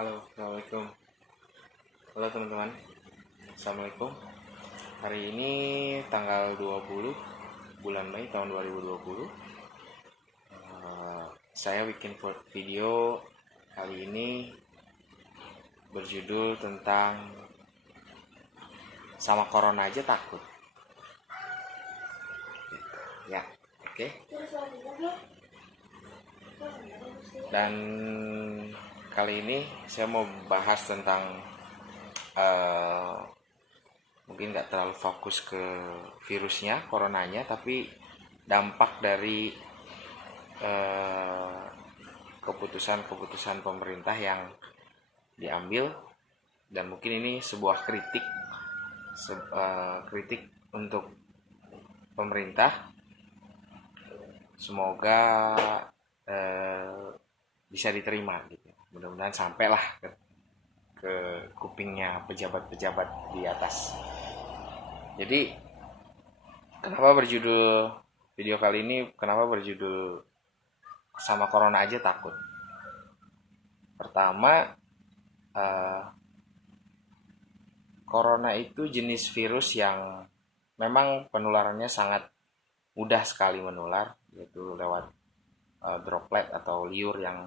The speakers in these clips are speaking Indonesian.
Halo, Assalamualaikum. Halo teman-teman, Assalamualaikum. Hari ini tanggal 20 bulan Mei tahun 2020. Saya bikin video kali ini berjudul tentang sama corona aja takut. Ya, oke. Dan kali ini saya mau bahas tentang mungkin nggak terlalu fokus ke virusnya, coronanya, tapi dampak dari keputusan-keputusan pemerintah yang diambil, dan mungkin ini sebuah kritik untuk pemerintah. Semoga bisa diterima gitu. Mudah-mudahan sampailah ke kupingnya pejabat-pejabat di atas. Jadi kenapa video kali ini berjudul sama corona aja takut? Pertama, corona itu jenis virus yang memang penularannya sangat mudah sekali menular, yaitu lewat droplet atau liur yang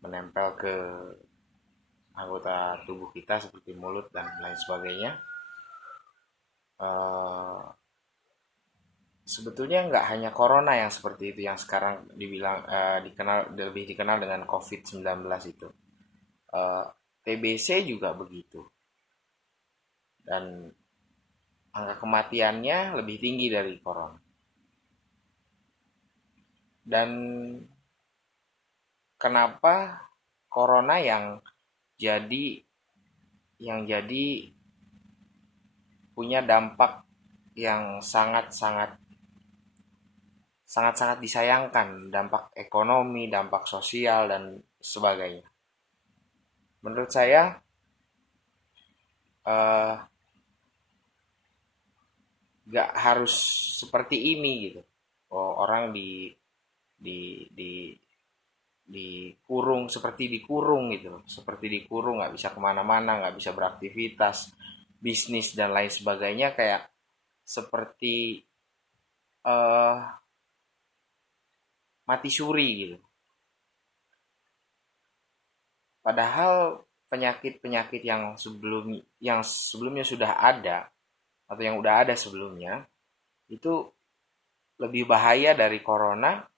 menempel ke anggota tubuh kita seperti mulut dan lain sebagainya. Sebetulnya nggak hanya corona yang seperti itu, yang sekarang lebih dikenal dengan COVID-19 itu. TBC juga begitu. Dan angka kematiannya lebih tinggi dari corona. Dan kenapa corona yang jadi punya dampak yang sangat-sangat disayangkan, dampak ekonomi, dampak sosial, dan sebagainya. Menurut saya, gak harus seperti ini gitu. Orang dikurung seperti dikurung gitu, seperti dikurung, nggak bisa kemana-mana, nggak bisa beraktivitas, bisnis dan lain sebagainya, kayak seperti mati suri gitu. Padahal penyakit-penyakit yang sebelumnya sudah ada atau yang udah ada sebelumnya itu lebih bahaya dari corona,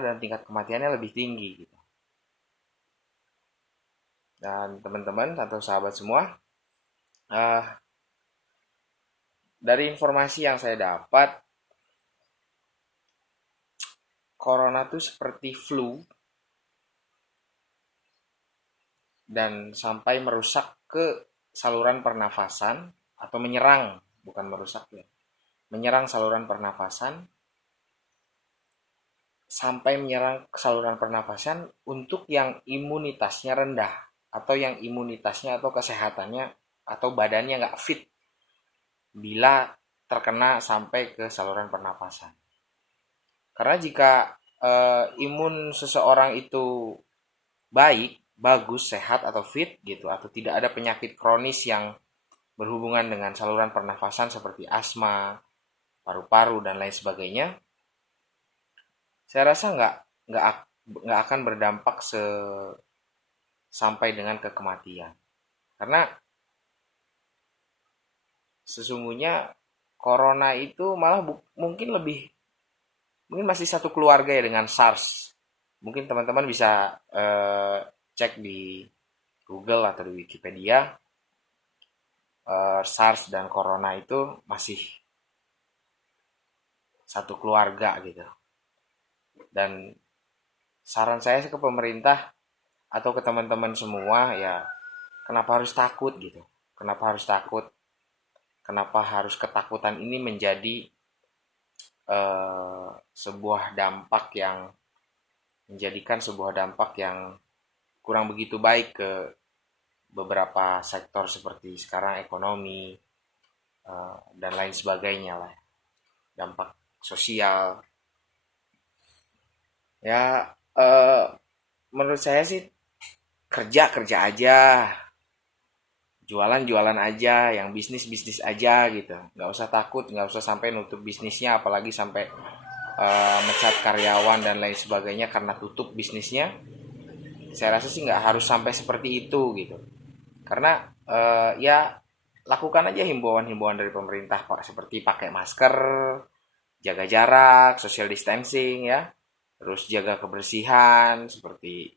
dan tingkat kematiannya lebih tinggi gitu. Dan teman-teman atau sahabat semua, dari informasi yang saya dapat, corona itu seperti flu dan sampai merusak ke saluran pernafasan, atau menyerang, bukan merusak ya, menyerang saluran pernafasan, sampai menyerang saluran pernafasan untuk yang imunitasnya rendah, atau yang imunitasnya atau kesehatannya atau badannya nggak fit bila terkena sampai ke saluran pernafasan. Karena jika imun seseorang itu bagus, sehat atau fit gitu, atau tidak ada penyakit kronis yang berhubungan dengan saluran pernafasan seperti asma, paru-paru dan lain sebagainya, saya rasa nggak akan berdampak sampai dengan ke kematian. Karena sesungguhnya corona itu malah mungkin masih satu keluarga ya dengan SARS. Mungkin teman-teman bisa cek di Google atau di Wikipedia, SARS dan corona itu masih satu keluarga gitu. Dan saran saya ke pemerintah atau ke teman-teman semua, ya kenapa harus takut gitu? Kenapa harus takut? Kenapa harus ketakutan ini menjadi menjadikan sebuah dampak yang kurang begitu baik ke beberapa sektor seperti sekarang ekonomi dan lain sebagainya lah, dampak sosial. Ya, menurut saya sih kerja kerja aja, jualan jualan aja, yang bisnis bisnis aja gitu. Nggak usah takut, nggak usah sampai nutup bisnisnya, apalagi sampai mecat karyawan dan lain sebagainya karena tutup bisnisnya. Saya rasa sih nggak harus sampai seperti itu gitu. Karena ya lakukan aja himbauan-himbauan dari pemerintah Pak, seperti pakai masker, jaga jarak, social distancing ya. Terus jaga kebersihan seperti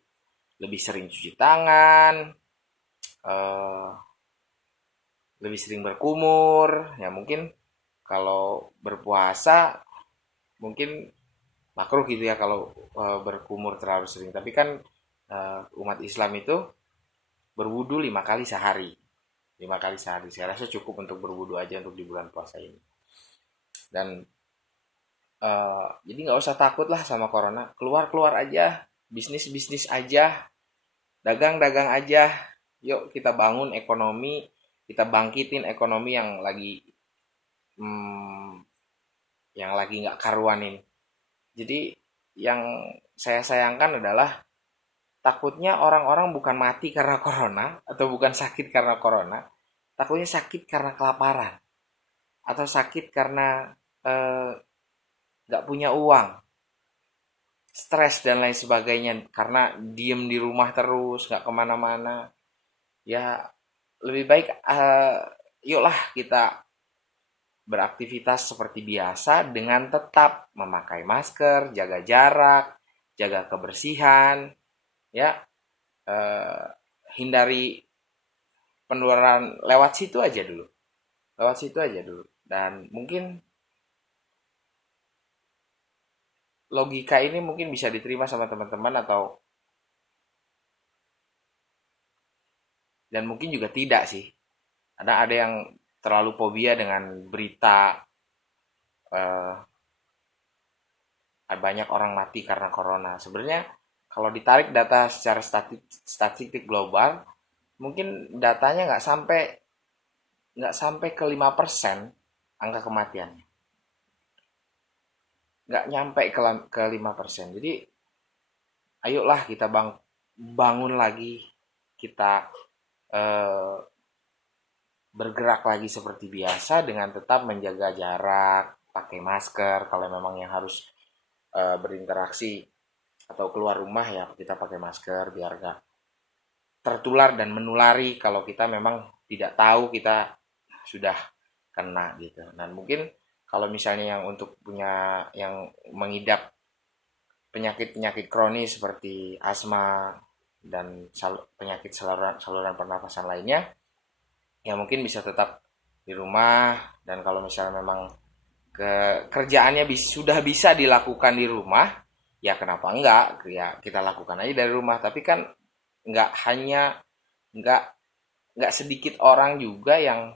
lebih sering cuci tangan, eh, lebih sering berkumur. Ya mungkin kalau berpuasa mungkin makruh gitu ya kalau berkumur terlalu sering. Tapi kan umat Islam itu berwudu 5 kali sehari. 5 kali sehari. Saya rasa cukup untuk berwudu aja untuk di bulan puasa ini. Dan jadi nggak usah takut lah sama corona. Keluar-keluar aja, bisnis-bisnis aja, dagang-dagang aja. Yuk kita bangun ekonomi, kita bangkitin ekonomi hmm, yang lagi nggak karuan ini. Jadi yang saya sayangkan adalah takutnya orang-orang bukan mati karena corona atau bukan sakit karena corona, takutnya sakit karena kelaparan atau sakit karena eh, nggak punya uang, stres dan lain sebagainya karena diem di rumah terus nggak kemana-mana. Ya lebih baik yuklah kita beraktivitas seperti biasa dengan tetap memakai masker, jaga jarak, jaga kebersihan, ya eh, hindari penularan lewat situ aja dulu, lewat situ aja dulu. Dan mungkin logika ini mungkin bisa diterima sama teman-teman atau dan mungkin juga tidak sih. Ada yang terlalu fobia dengan berita eh, banyak orang mati karena corona. Sebenarnya kalau ditarik data secara statistik global, mungkin datanya nggak sampai ke 5% angka kematiannya. Nggak nyampe ke 5%. Jadi ayolah kita bangun lagi, kita eh, bergerak lagi seperti biasa dengan tetap menjaga jarak, pakai masker kalau memang yang harus berinteraksi atau keluar rumah ya kita pakai masker biar gak tertular dan menulari kalau kita memang tidak tahu kita sudah kena gitu. Dan mungkin kalau misalnya yang untuk punya yang mengidap penyakit-penyakit kronis seperti asma dan penyakit saluran pernafasan lainnya, ya mungkin bisa tetap di rumah. Dan kalau misalnya memang kerjaannya sudah bisa dilakukan di rumah, ya kenapa enggak, ya kita lakukan aja dari rumah. Tapi kan enggak hanya enggak enggak sedikit orang juga yang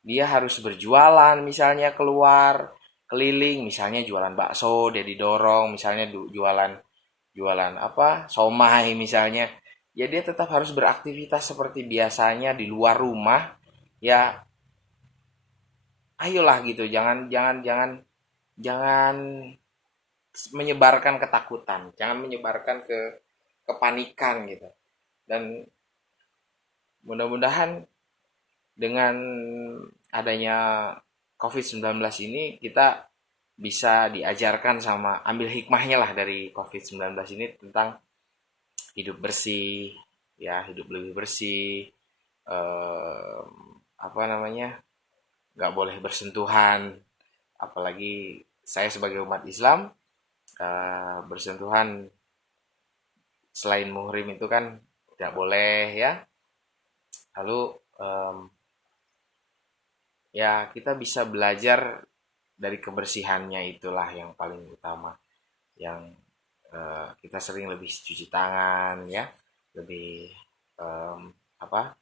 dia harus berjualan, misalnya keluar keliling, misalnya jualan bakso dia didorong, misalnya jualan jualan apa somai misalnya, ya dia tetap harus beraktivitas seperti biasanya di luar rumah. Ya ayolah gitu, jangan jangan jangan jangan menyebarkan ketakutan, jangan menyebarkan kepanikan gitu. Dan mudah-mudahan dengan adanya COVID-19 ini kita bisa diajarkan sama ambil hikmahnya lah dari COVID-19 ini tentang hidup bersih, ya hidup lebih bersih, eh, apa namanya, nggak boleh bersentuhan, apalagi saya sebagai umat Islam bersentuhan selain muhrim itu kan tidak boleh ya. Lalu ya kita bisa belajar dari kebersihannya, itulah yang paling utama, yang kita sering lebih cuci tangan ya, lebih em, apa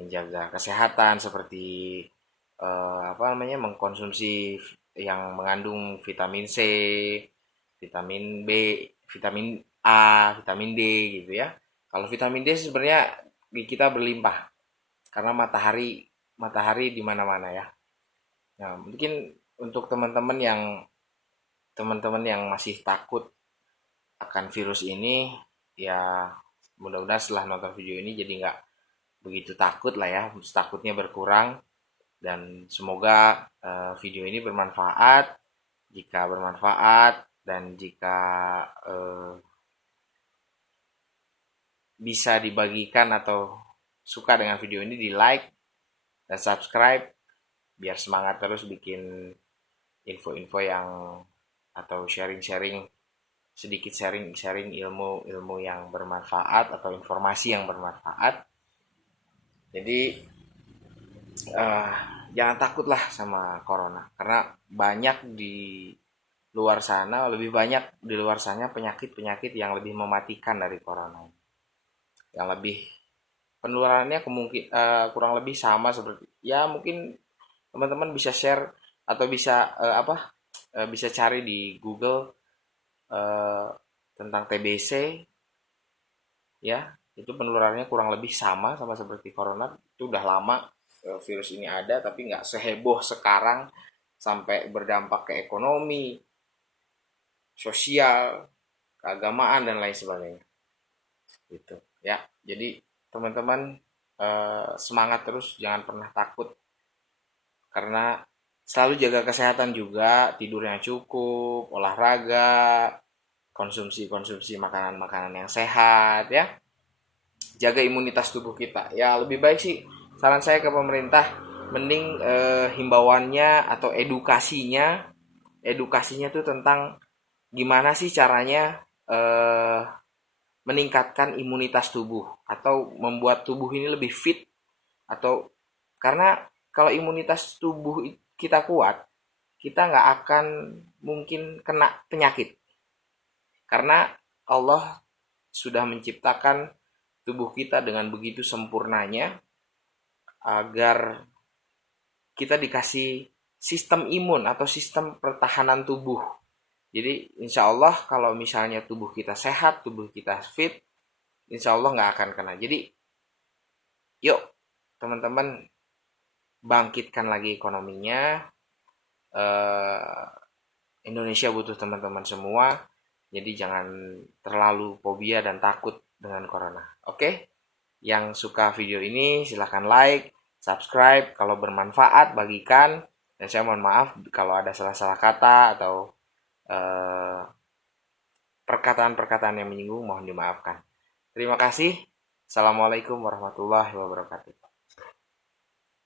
menjaga kesehatan seperti apa namanya mengkonsumsi yang mengandung vitamin C, vitamin B, vitamin A, vitamin D gitu ya. Kalau vitamin D sebenarnya di kita berlimpah karena matahari matahari di mana-mana ya. Nah, mungkin untuk teman-teman yang masih takut akan virus ini, ya mudah-mudahan setelah nonton video ini jadi nggak begitu takut lah ya, takutnya berkurang. Dan semoga video ini bermanfaat. Jika bermanfaat dan jika bisa dibagikan atau suka dengan video ini, di like dan subscribe biar semangat terus bikin info-info yang atau sharing-sharing, sedikit sharing-sharing ilmu-ilmu yang bermanfaat atau informasi yang bermanfaat. Jadi uh, jangan takutlah sama corona, karena banyak di luar sana, lebih banyak di luar sana penyakit-penyakit yang lebih mematikan dari corona, yang lebih penularannya kurang lebih sama seperti, ya mungkin teman-teman bisa share atau bisa bisa cari di Google eh, tentang TBC, ya itu penularannya kurang lebih sama seperti corona. Itu udah lama virus ini ada, tapi nggak seheboh sekarang sampai berdampak ke ekonomi, sosial, keagamaan dan lain sebagainya. Gitu ya. Jadi teman-teman semangat terus, jangan pernah takut, karena selalu jaga kesehatan juga, tidur yang cukup, olahraga, konsumsi makanan-makanan yang sehat ya. Jaga imunitas tubuh kita. Ya lebih baik sih, saran saya ke pemerintah, mending himbauannya atau edukasinya tuh tentang gimana sih caranya meningkatkan imunitas tubuh atau membuat tubuh ini lebih fit. Atau karena kalau imunitas tubuh kita kuat, kita nggak akan mungkin kena penyakit, karena Allah sudah menciptakan tubuh kita dengan begitu sempurnanya agar kita dikasih sistem imun atau sistem pertahanan tubuh. Jadi insya Allah kalau misalnya tubuh kita sehat, tubuh kita fit, insya Allah nggak akan kena. Jadi yuk teman-teman, bangkitkan lagi ekonominya. Indonesia butuh teman-teman semua. Jadi jangan terlalu fobia dan takut dengan corona. Oke? Yang suka video ini silahkan like, subscribe. Kalau bermanfaat bagikan. Dan saya mohon maaf kalau ada salah-salah kata atau perkataan-perkataan yang menyinggung, mohon dimaafkan. Terima kasih. Assalamualaikum warahmatullahi wabarakatuh.